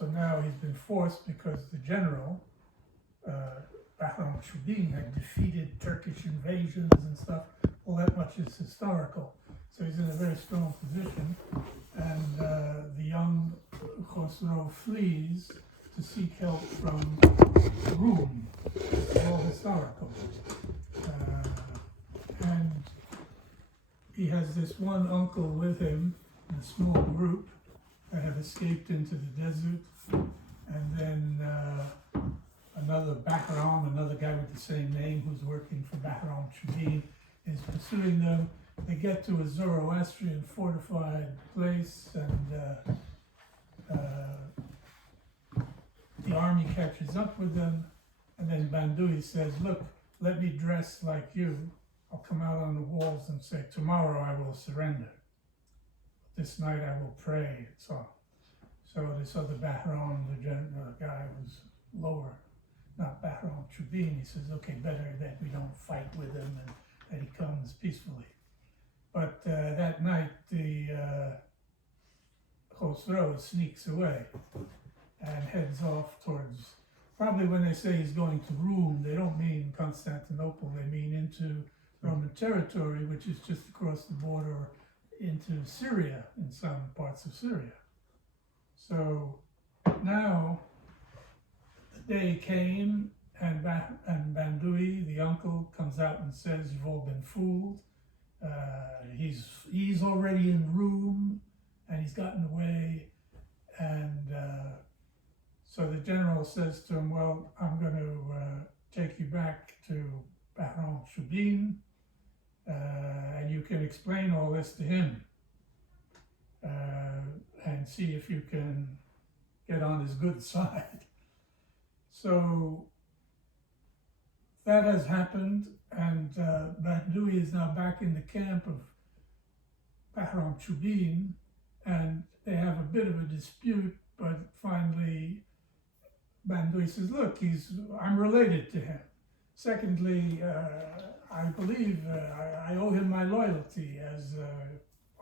So now he's been forced because the general, Bahram Shubin, had defeated Turkish invasions and stuff. Well, that much is historical. So he's in a very strong position. And the young Khosrow flees to seek help from Rome. It's all historical. And he has this one uncle with him in a small group that have escaped into the desert. And then another Bahram, another guy with the same name who's working for Bahram Shubin, is pursuing them. They get to a Zoroastrian fortified place, and the army catches up with them. And then Bandui says, look, let me dress like you. I'll come out on the walls and say, tomorrow I will surrender. This night I will pray, and so on. So this other Bahram, the guy was lower, not Bahram Shubin. He says, okay, better that we don't fight with him and that he comes peacefully. But that night, the Khosrow sneaks away and heads off towards, probably when they say he's going to Rome, they don't mean Constantinople, they mean into Roman territory, which is just across the border into Syria, in some parts of Syria. So now the day came, and Bandui, the uncle, comes out and says, you've all been fooled. He's already in Rome, and he's gotten away. And so the general says to him, well, I'm going to take you back to Bahram Shubin, and you can explain all this to him and see if you can get on his good side. So that has happened, and Bandui is now back in the camp of Bahram Shubin, and they have a bit of a dispute, but finally Bandui says, look, I'm related to him. Secondly, I believe I owe him my loyalty as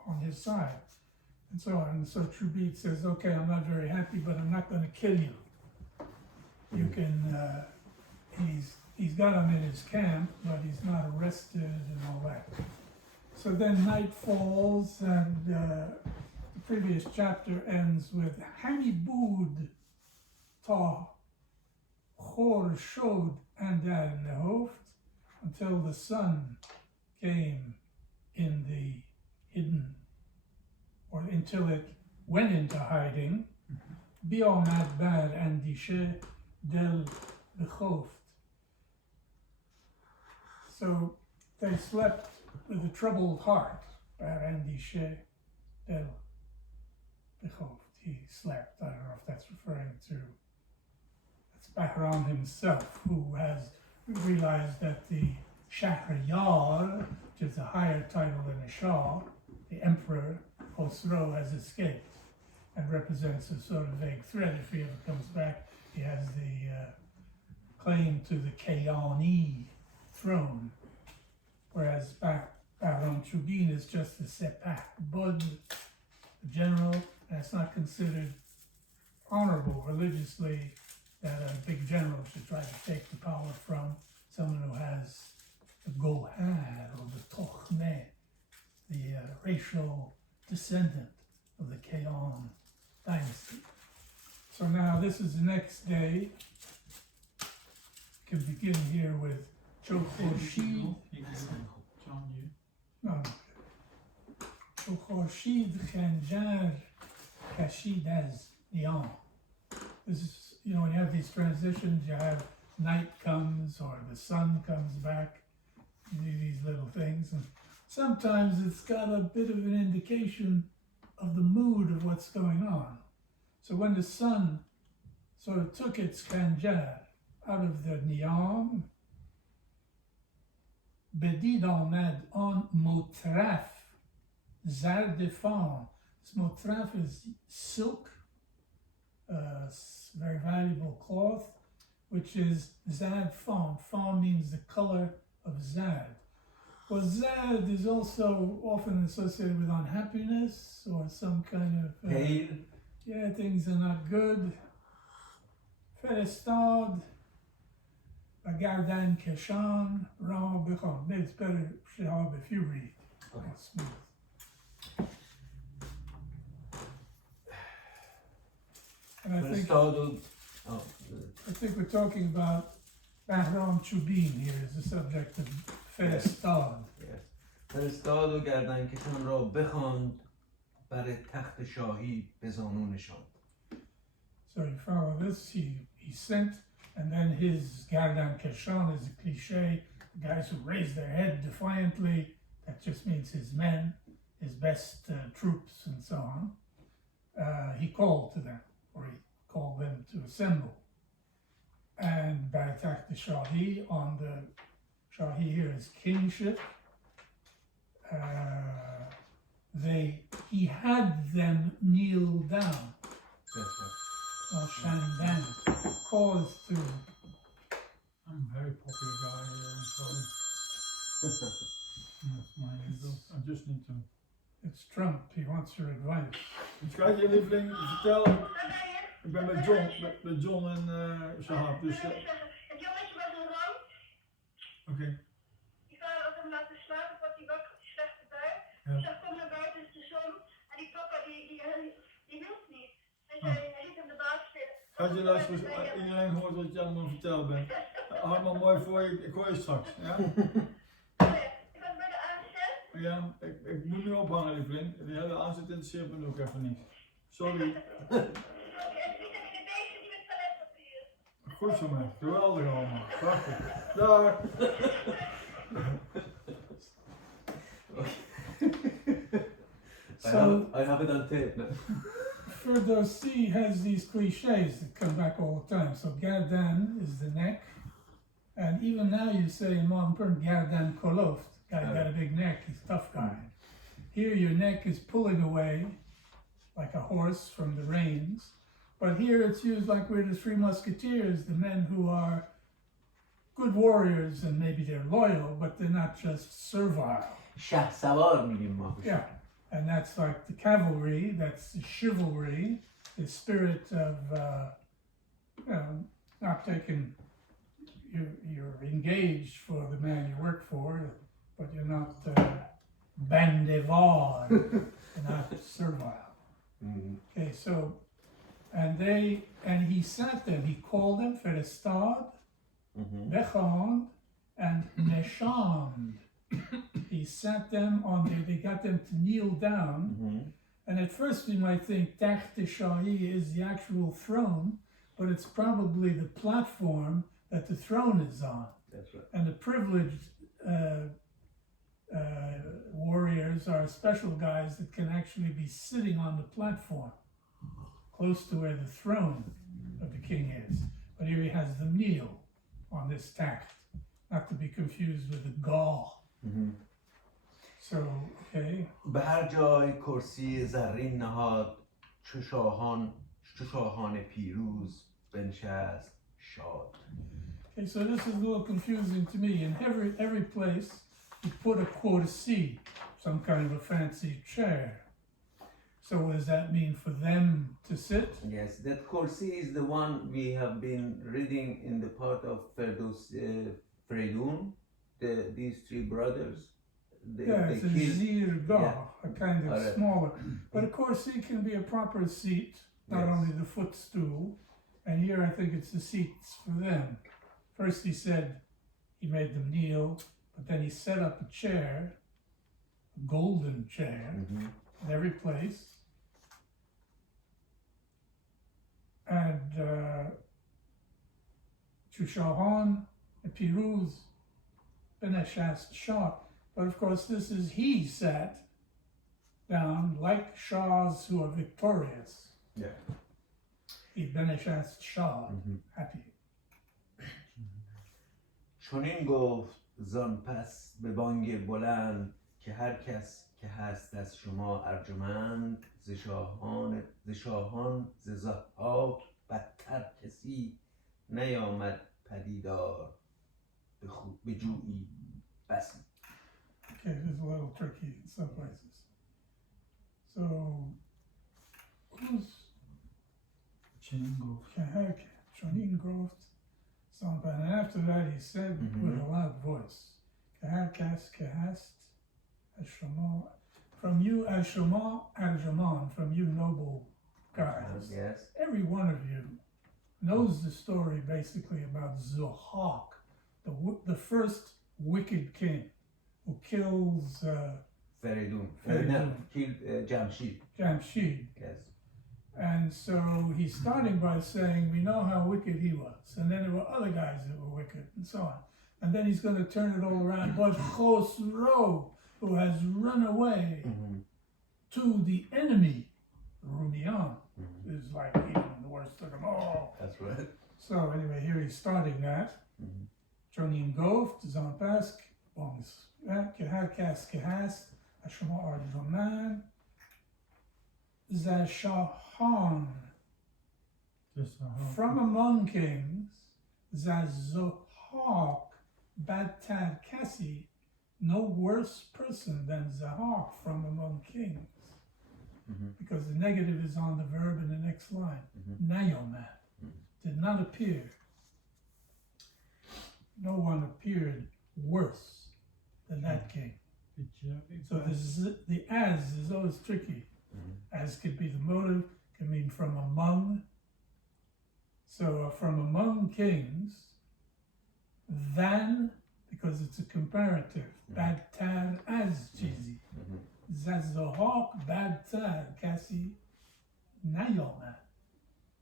on his side, and so on. And so Shubin says, okay, I'm not very happy, but I'm not going to kill you. You can, he's got him in his camp, but he's not arrested and all that. So then night falls, and the previous chapter ends with Hamibud ta Chor showed andar nehoft, until the sun came in the hidden, or until it went into hiding. Biomad bar andishe del bechoft. So they slept with a troubled heart. Bar andishe del bechoft. He slept. I don't know if that's referring to, that's Bahram himself, who has realized that the Shahriyar, which is a higher title than a Shah, the emperor, Khosrow, has escaped and represents a sort of vague threat. If he ever comes back, he has the claim to the Kayani throne, whereas Bahram Shubin is just the Sepah Bud, the general, and it's not considered honorable religiously that a big general should try to take the power from someone who has the Gohar or the Tochmeh, the racial descendant of the Kayan dynasty. So now this is the next day. Can begin here with Chokhorshid. No. Chokhorshid Khanjar Kashid as Niam. This is, when you have these transitions, you have night comes or the sun comes back. You do these little things, and sometimes it's got a bit of an indication of the mood of what's going on. So when the sun sort of took its Khanjar out of the Niam, Bedid Ahmed on Motraf, Zardefan. This Motraf is silk, very valuable cloth, which is Zad Fan. Fan means the color of Zad. Well, Zad is also often associated with unhappiness or some kind of, pain. Things are not good. فرستاد و گردن کشان را بخوان. It's better, Shahab, if you read. Okay. Smooth. And I think we're talking about Bahram Chubin here as the subject of فرستاد. Yes. فرستاد و گردن کشان را بخواند بر تخت شاهی به زانو نشاند. So you follow this, he sent, and then his Gardan Keshan is a cliche, the guys who raise their head defiantly, that just means his men, his best troops and so on. He called to them, or he called them to assemble. And Baratak the Shahi, on the Shahi here is kingship, he had them kneel down. That's right. Shahnameh calls to. I'm a very popular guy here, I'm sorry. That's my ego. I just need to... It's Trump, he wants your advice. Schatje, lieveling, vertel. Ik ben met John en Shahab, dus... Het jongetje was een rang. Oké. Die vader had hem laten slapen, wordt hij wakker, die slechte bui. Ja. Ik zeg, kom naar buiten, het is de zon. En die papa, die wil niet. Hij liet hem de baas spelen. Schatje, luister eens, iedereen hoort wat je allemaal verteld bent. Houd maar mooi voor je, ik hoor je straks, ja? Ik was bij de aanzet. Ja, ik moet nu ophangen, lieveling. Die hele aanzet interesseert me ook even niet. Sorry. Oké, en niet heb ik een beestje die met toiletpapier. Goed zo, man. Geweldig allemaal. Prachtig. Dag. I have it on tape now. Ferdowsi has these cliches that come back all the time. So Gardan is the neck, and even now you say in modern term Gardan Koloft, guy got a big neck, he's a tough guy. Here your neck is pulling away like a horse from the reins, but here it's used like we're the Three Musketeers, the men who are good warriors and maybe they're loyal, but they're not just servile. شه سوار میگیم ما. Yeah, and that's like the cavalry, that's the chivalry, the spirit of, not taking, you're engaged for the man you work for, but you're not bandevard, you're not servile. Mm-hmm. Okay, so, and he sat them, he called them Ferestad, Bechand, and Neshand. He sat them on there, they got them to kneel down, and at first we might think Takht Shahi is the actual throne, but it's probably the platform that the throne is on. That's right. And the privileged warriors are special guys that can actually be sitting on the platform, close to where the throne of the king is. But here he has them kneel on this takht, not to be confused with the Gaul. So, okay. به هر جای کرسی زرین نهاد چو شاهان پیروز بنشست شاد. Okay, so this is a little confusing to me. In every place, you put a kursi, some kind of a fancy chair. So what does that mean for them to sit? Yes, that kursi is the one we have been reading in the part of Fredun, these three brothers. It's a zirgah, a kind of Alright. smaller. But of course, it can be a proper seat, not Yes. only the footstool. And here I think it's the seats for them. First he said he made them kneel, but then he set up a chair, a golden chair, in every place. And Chushahan and Piruz Beneshast Shah. But of course, this is he sat down like Shahs who are victorious. Yeah. He Beneshast Shah, happy. چنین گفت زان پس به بانگ بلند که هر کس که هست از شما ارجمند ز شاهان ز ضحاک بدتر کسی نیامد پدیدار به جویی بسی. Okay, this is a little tricky in some places. So, who's Chingo. Kahak Shonin Groft, Zampan. And after that he said with a loud voice, Kahakas, Kahast, Ashama, from you, Ashama, Aljaman, from you noble guys. Yes. Every one of you knows the story basically about Zohak, the first wicked king who kills Feridun. Feridun. Killed Jamshid. Jamshid. Yes. And so he's starting by saying, we know how wicked he was. And then there were other guys that were wicked and so on. And then he's going to turn it all around. But Khosrow, who has run away to the enemy, Rumian, is like even the worst of them all. That's right. So anyway, here he's starting that. Chonim Goft, Zampask, Bongs, Kehakas, Kehas, Ashama Arjaman, Zashahan, from among kings, Zazohak, Batad Kasi, no worse person than Zahak from among kings. Because the negative is on the verb in the next line. Nayoman did not appear. No one appeared worse than that king. So the as is always tricky. As could be the motive, can mean from among. So from among kings, than, because it's a comparative. Bad tad as cheesy. Zazohak bad tad kasi nayoman.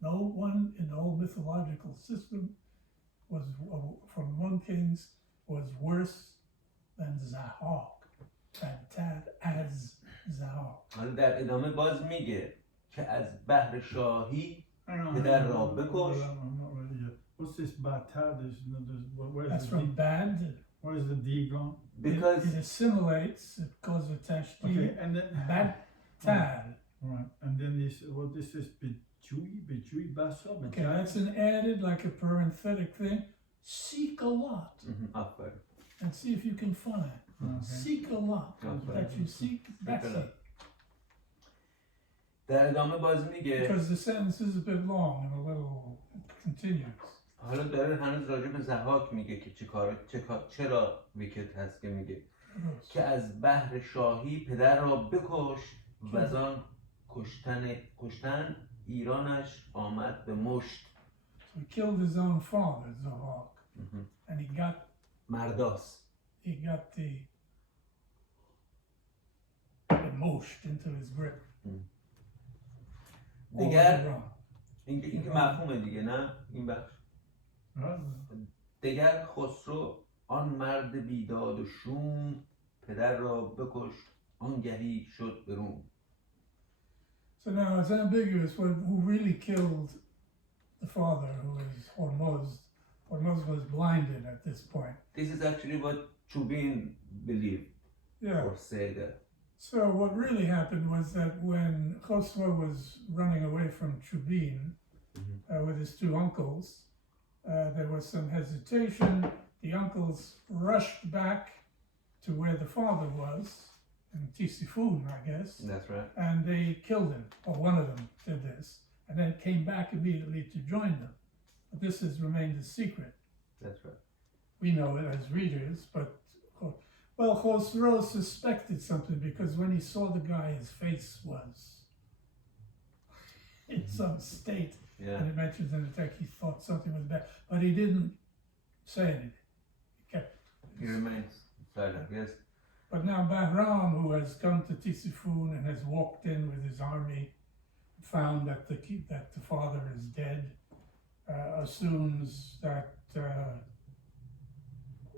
No one in the whole mythological system was from among kings was worse than Zahak. Bad tad as Zahak. حالا در ادامه باز میگه که از بحر شاهی پدر را بکش. What's this batad? Where's That's the from D? bad. Where's the D gone? Because It assimilates, it goes attached to Okay, and then bad tad. Right, and then this. What is this? Bechui basa. Okay, that's an added, like a parenthetic thing. Seek a lot آفرین. and see if you can find. Seek a lot. That you seek, that's it. در ادامه باز میگه Because the sentence is a bit long and a little continuous. حالا داره هنوز راجع به ضحاک میگه که چرا ویکت هست که میگه که از بحر شاهی پدر را بکش و از آن کشتن ایرانش آمد به مشت. So he killed his own father, Zahak, and he got مرداس. the most into his grip. دیگر این که مفهومه دیگه نه این بخش. دیگر خسرو آن مرد بیداد و شوم پدر را بکش آنگهی شد به روم. So now it's ambiguous who really killed the father, who is Hormuz. Hormuz was blinded at this point. This is actually what Chubin believed or said. So what really happened was that when Khosrow was running away from Chubin with his two uncles, there was some hesitation. The uncles rushed back to where the father was, in Tisifun, I guess. That's right. And they killed him, or one of them did this, and then came back immediately to join them. But this has remained a secret. That's right. We know it as readers, but well, Khosrow suspected something because when he saw the guy, his face was in some state. Yeah. And it mentions in the text he thought something was bad, but he didn't say anything. He remains silent, yes. But now Bahram, who has come to Tisifun and has walked in with his army, found that the father is dead, assumes that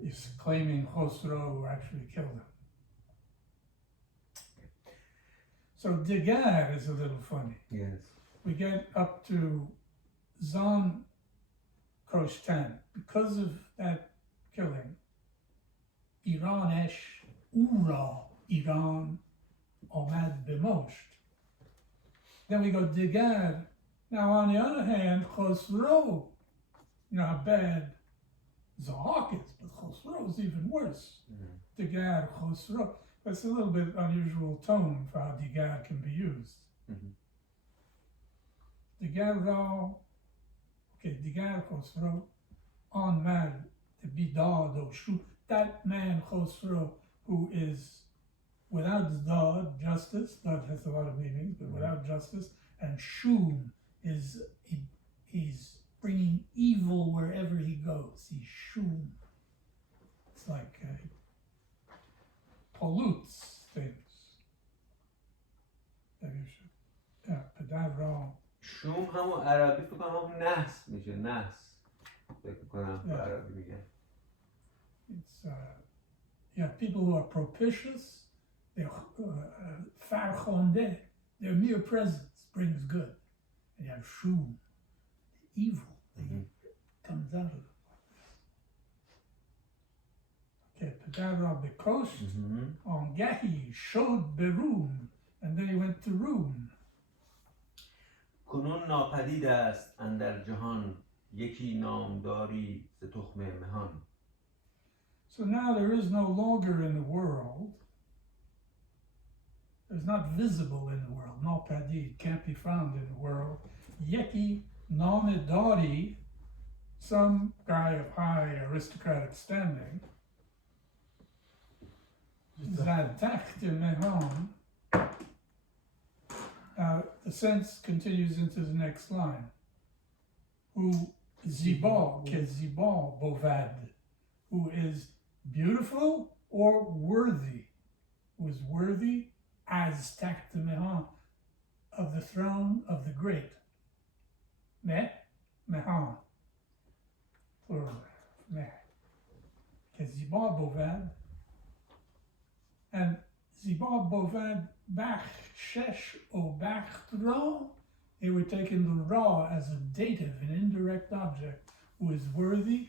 he's claiming Khosrow actually killed him. So Degar is a little funny. Yes. We get up to Zan Kroshtan. Because of that killing, Iran-esh Ura, Iran, Omad Bemosht. Then we go Degar. Now on the other hand, Khosrow, you know how bad Zahak is, but Khosrow is even worse. Degar, Khosrow. That's a little bit unusual tone for how Degar can be used. Degar Ra که دیگر خسرو آن مرد بیداد و شو. That man Khosrow who is without dad, justice. Dad has a lot of meanings, but without justice. And shum is he's bringing evil wherever he goes. He's shum. It's like pollutes things. Maybe you should. Yeah, Padav wrong. شوم همون عربی فکر کنم همون نحس میشه. نحس فکر کنم به عربی میگن. It's you have people who are propitious. They're farchonde. Their mere presence brings good. And you have shum, the evil that comes out of it. Okay, Padara Bekosh on Gahi showed Berum, and then he went to Rum. کنون ناپدید است اندر جهان یکی نامداری ز تخم مهان. So now there is no longer in the world, there's not visible in the world, no padid, can't be found in the world, Yeki Namidari, some guy of high aristocratic standing, Zadak de Mehon. The sense continues into the next line. Who Zibal, ke Zibal Bovad, who is beautiful or worthy, who is worthy as Tak de Mehon, of the throne of the great. Meh, Mehon, plural, Meh. Ke Zibal Bovad, and Zibal Bovad Bach Shesh o Bach Ra, they were taking the Ra as a dative, an indirect object, who is worthy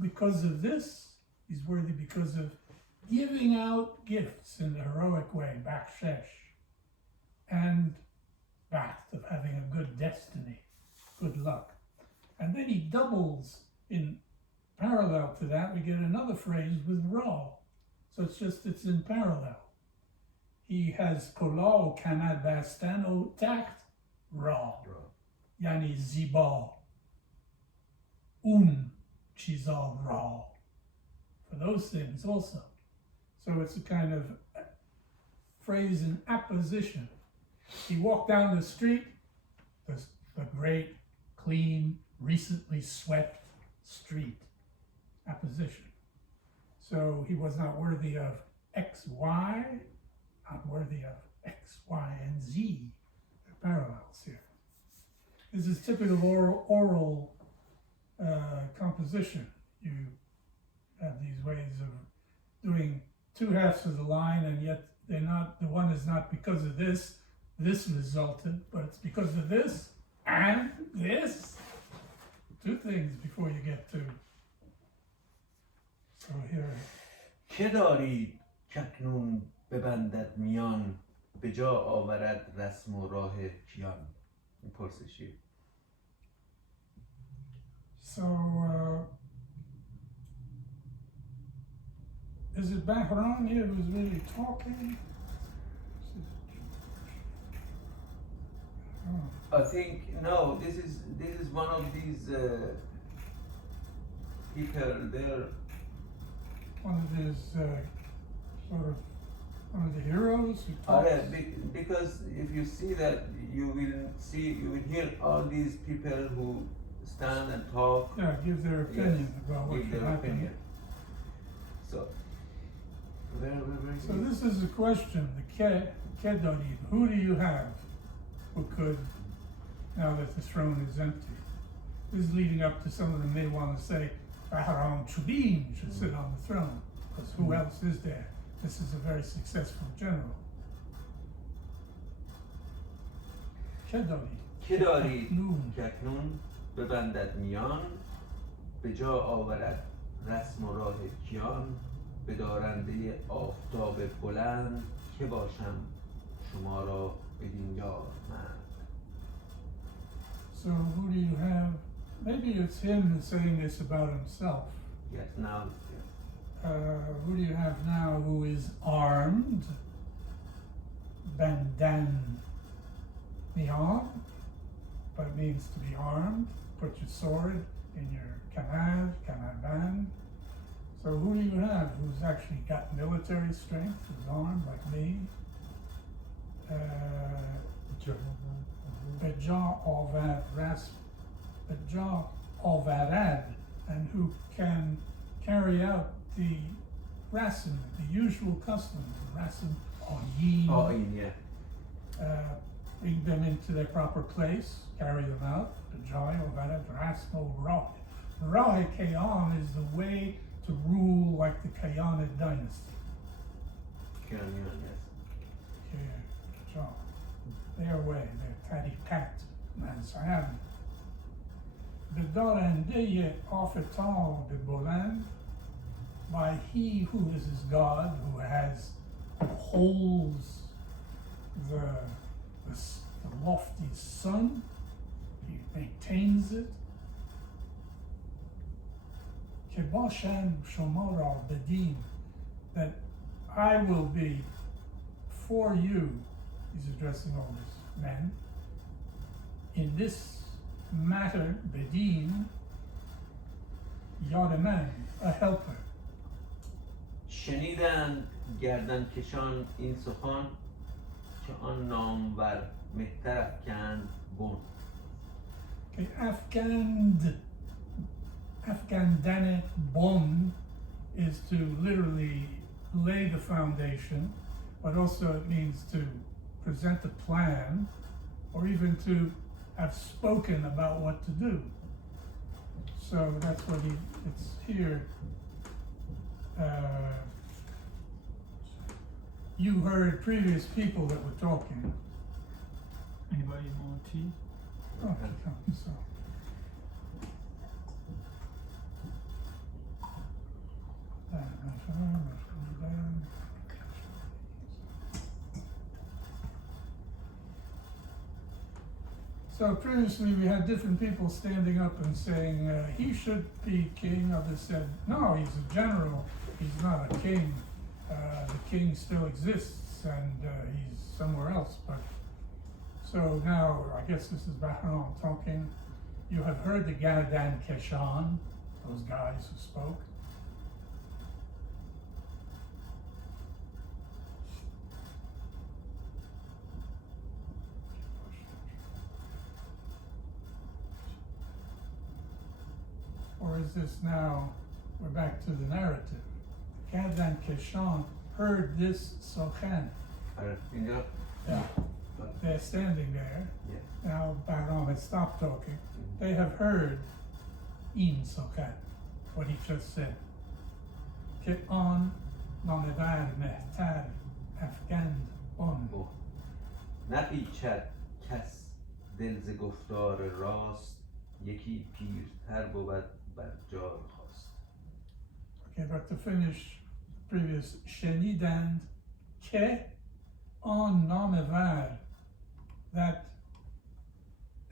because of this, he's worthy because of giving out gifts in the heroic way, Bach Shesh, and Bach of having a good destiny, good luck. And then he doubles in parallel to that, we get another phrase with Ra. So it's in parallel. He has kolal kanad bastan o tacht ra. Yani ziba. Chizal ra. For those things also. So it's a kind of phrase in apposition. He walked down the street, the great, clean, recently swept street. Apposition. So he was not worthy of X, Y, not worthy of X, Y, and Z. The parallels here. This is typical oral composition. You have these ways of doing two halves of the line, and yet they're not. The one is not because of this resulted, but it's because of this and this. Two things before you get to. So here. که دارید ککنون ببندد میان به جا آورد رسم و راه کیان. این پرسشی. So is it Bahram here who's really talking? I think no. This is one of these people there. One of his one of the heroes who talks. Because if you see that, you will hear all these people who stand and talk. Yeah, give their opinion about what give should their happen. opinion. So, So this is a question, the Kedari, who do you have who could, now that the throne is empty? This is leading up to some of them may want to say, Bahram Chubin should sit on the throne, because who else is there? This is a very successful general. Kedari ککنون ببندد میان به جا آورد رسم و راه کیان به دارنده آفتاب بلند که باشم شما را بدین یار مند. So who do you have? Maybe it's him saying this about himself. Yes, now it's Who do you have now who is armed? Bandan Mihan, but it means to be armed. Put your sword in your canard band. So who do you have who's actually got military strength, who's armed like me? Beja Alvarad, and who can carry out the rasim, the usual customs, rasim or yin, yeah. bring them into their proper place, carry them out. Beja Alvarad Rasmo Roh. Roh Kayan is the way to rule like the Kayanid dynasty. Yes. Their way, their tariqat, as I have. Bedarandeye afetal beboland, by he who is his God, who holds the lofty sun, he maintains it. Kebashan Shomara Bedin, that I will be for you, he's addressing all these men, in this matter, Bedin, Yademan, a helper. شنیدند گردن کشان این سخن که آن نامور مهتر افکند بن. Okay, Afgandane Bon is to literally lay the foundation, but also it means to present a plan, or even to have spoken about what to do. So that's what it's here. You heard previous people that were talking. Anybody want tea? Oh, so. So previously we had different people standing up and saying he should be king. Others said, no, he's a general, he's not a king. The king still exists and he's somewhere else. But so now, I guess this is Bahram talking. You have heard the Ganadan Keshan, those guys who spoke. Or is this now, we're back to the narrative. Ganadan Keshan heard this Sochan. Yeah. They're standing there. Yes. Now Bahram has stopped talking. They have heard in Sochan, what he just said. Ke on namevar mehtar Afghan on. نپیچد کس دل ز گفتار راست یکی پیرتر بود بر جای خواست. Okay, but to finish the previous, شنیدند که on namevar, that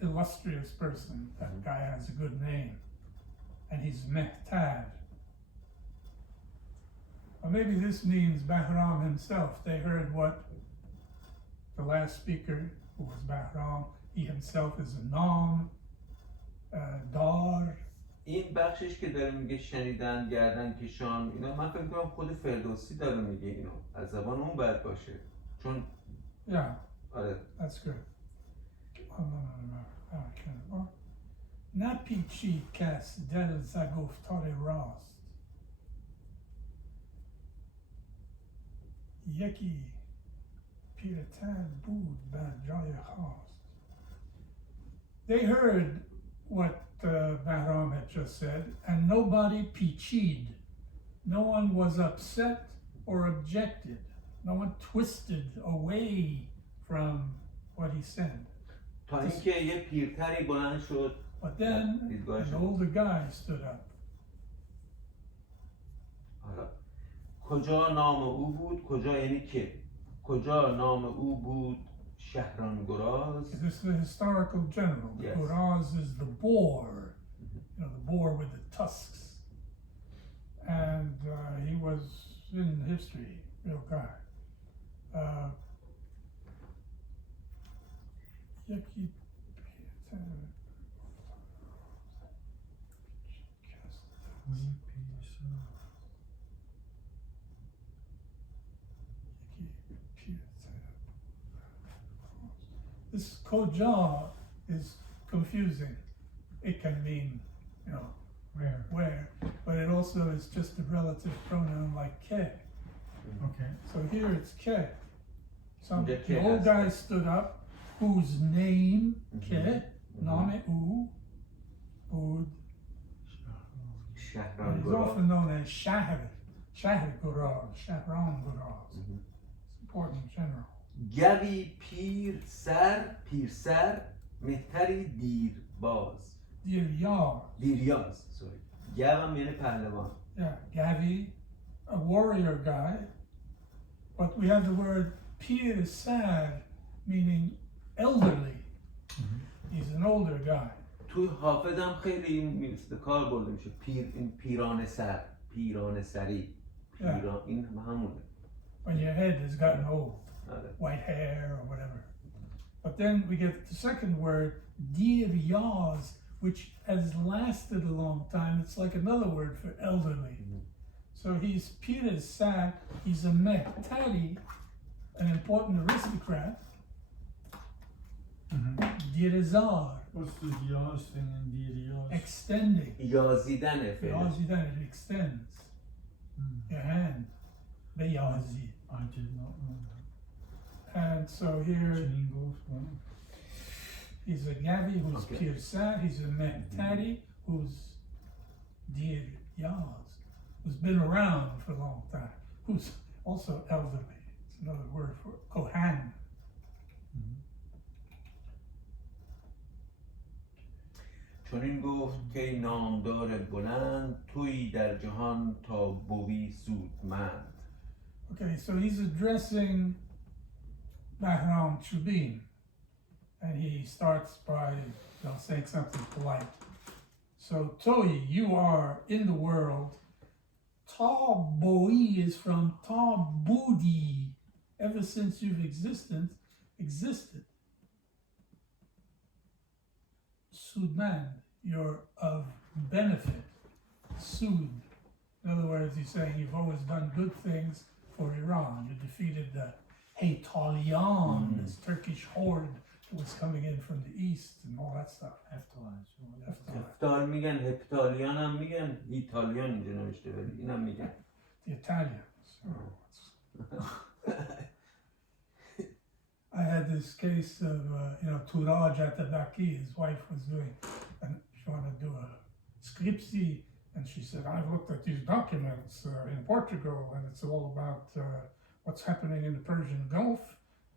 illustrious person, that guy has a good name, and he's mehtar. Or maybe this means Bahram himself. They heard what the last speaker, who was Bahram, he himself is a nam, dar. این بخشش که داره میگه شنیدن گردن کشان اینا، من فکر کنم خود فردوسی داره میگه اینو، از زبان اون باید باشه چون آره that's good. نپیچی کس دل ز گفتار راست یکی پیرتر بود بر جای خواست. They heard what Bahram had just said, and nobody pichied. No one was upset or objected. No one twisted away from what he said. تا اینکه یه پیرتری بلند شد. But then an older guy stood up. کجا نام او بود؟ کجا یعنی که؟ کجا نام او بود؟ شهران گراز. This is the historical general. Yes. Guraz is the boar, you know, the boar with the tusks. And he was in history, real guy. یکی This koja is confusing. It can mean, you know, where, but it also is just a relative pronoun like ke. Okay. So here it's ke. The ke The old has guy that. stood up, whose name ke, name u, Ud. And he's often known as Shahr Guraz, Shahram Guraz. It's important in general. گوی پیرسر مهتری دیرباز دیریاز sorry. گو هم یعنی پهلوان. Yeah, Gavi, a warrior guy, but we have the word Pir Sad, meaning elderly. He's an older guy. توی حافظم خیلی این به کار برده میشه این پیران سری این همونه. When your head has gotten old, آره. white hair or whatever. But then we get the second word, diryaz, which has lasted a long time. It's like another word for elderly. So he's Pir Sad, he's a mehtari, an important aristocrat. Dirizar, What's the yaz thing in Diryaz? extending. یازیدنه فعلا. Yazi, it extends your hand. Beyazi. I did not know that. And so here he's a Gavi who's Okay. Pirsat, he's a Mehtari who's Dir Yaz, who's been around for a long time, who's also elderly. It's another word for Kohan. چون این گفت که نامدار بلند تویی در جهان تا بوی سودمند. Okay, so he's addressing Bahram Chubin, and he starts by saying something polite. So, Toi, you are in the world. Ta Boi is from Ta Budi, ever since you've existed. Sudman, you're of benefit. Sud. In other words, he's saying you've always done good things for Iran. You defeated the Haytalian, this Turkish horde that was coming in from the east and all that stuff. هفتال میگن هپتالیان هم میگن ایتالیان اینجا نوشته ولی این هم میگن The Italians. I had this case of, Turaj Atabaki, his wife was doing, and she wanted to do a scripsi, and she said, I've looked at these documents in Portugal, and it's all about what's happening in the Persian Gulf,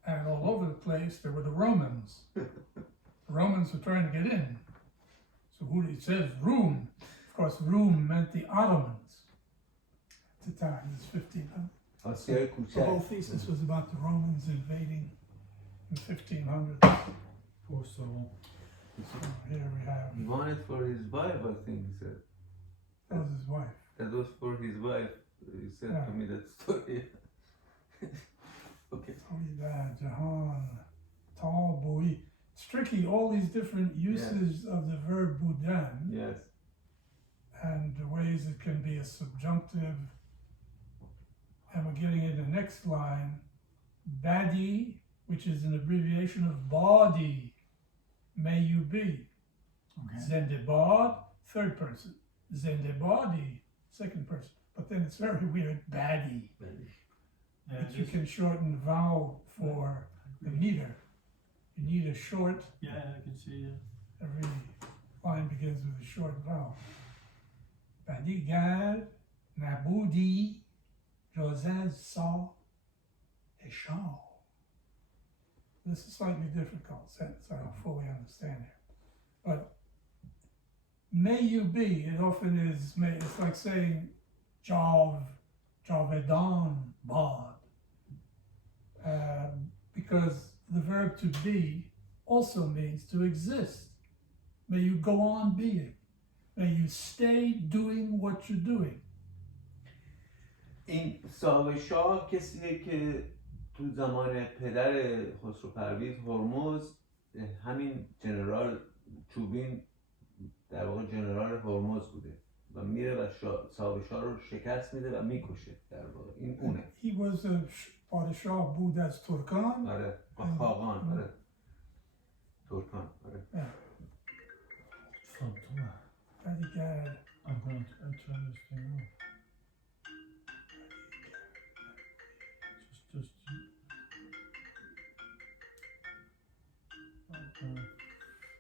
and all over the place, there were the Romans. The Romans were trying to get in. So it says Rum. Of course, Rum meant the Ottomans. At the time, it's 1500. آسیای The کوچک. whole thesis was about the Romans invading in 1500. Poor soul. So here we have, He wanted for his wife, I think he said. that was his wife. That was for his wife. He said to me that story. Okay. Toida, Jahan, Tal, Bui. It's tricky, all these different uses of the verb budan Yes. and the ways it can be a subjunctive. And we're getting into the next line, Badi, which is an abbreviation of body, may you be. Okay. Zendebad, third person. Zendebadi, second person. But then it's very weird, Badi, Yeah, which you can shorten vowel for the meter. You need a short, yeah, I can see it. every line begins with a short vowel. Badigar, Nabudi, Josez Sa, Eshal. This is a slightly difficult sentence, I don't fully understand it. But may you be, it often is, it's like saying Javedan Bad. Because the verb to be also means to exist. May you go on being. May you stay doing what you're doing. این صاحب شاه کسیه که تو زمان پدر خسرو پرویز هرمز همین جنرال چوبین در واقع جنرال هرمز بوده و میره و صاحب شاه رو شکست میده و میکشه در واقع. این اونه. He was a پادشاه بود از ترکان. آره خاقان. آره ترکان. آره From Toma. و دیگر I'm going to turn this thing off. Just. Okay.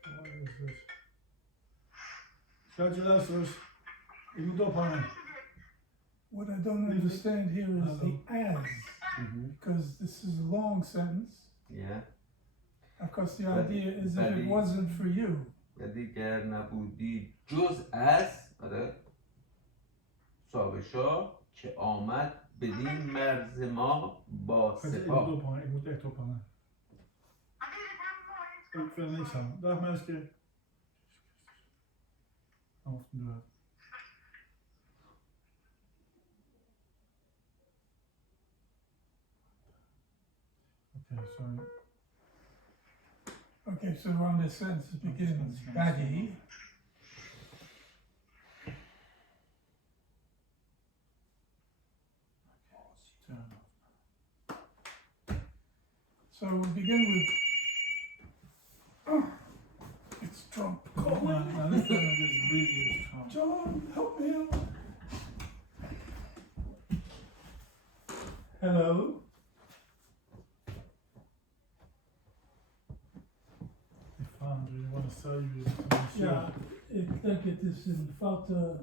What is this? Sadece luister eens. Ik moet ophangen. What I don't understand here is the as, because this is a long sentence. yeah. Of course, the But- idea is if but it he- wasn't for you, و دیگر نبودی جز از آره صاحب شاه که آمد بدین مرز ما با Ik moet سپاه. ophangen. Ik moet echt ophangen. Ik vind er niks aan. Dag mensen. Af en toe. Okay, sorry. okay, so on this sentence it begins, Badi, Turn off. so we begin with, oh, it's Trump calling. Now this thing is really strong. John, help me out. Hello. Die founder, you want to sell you this. Ja, ik denk het is een foute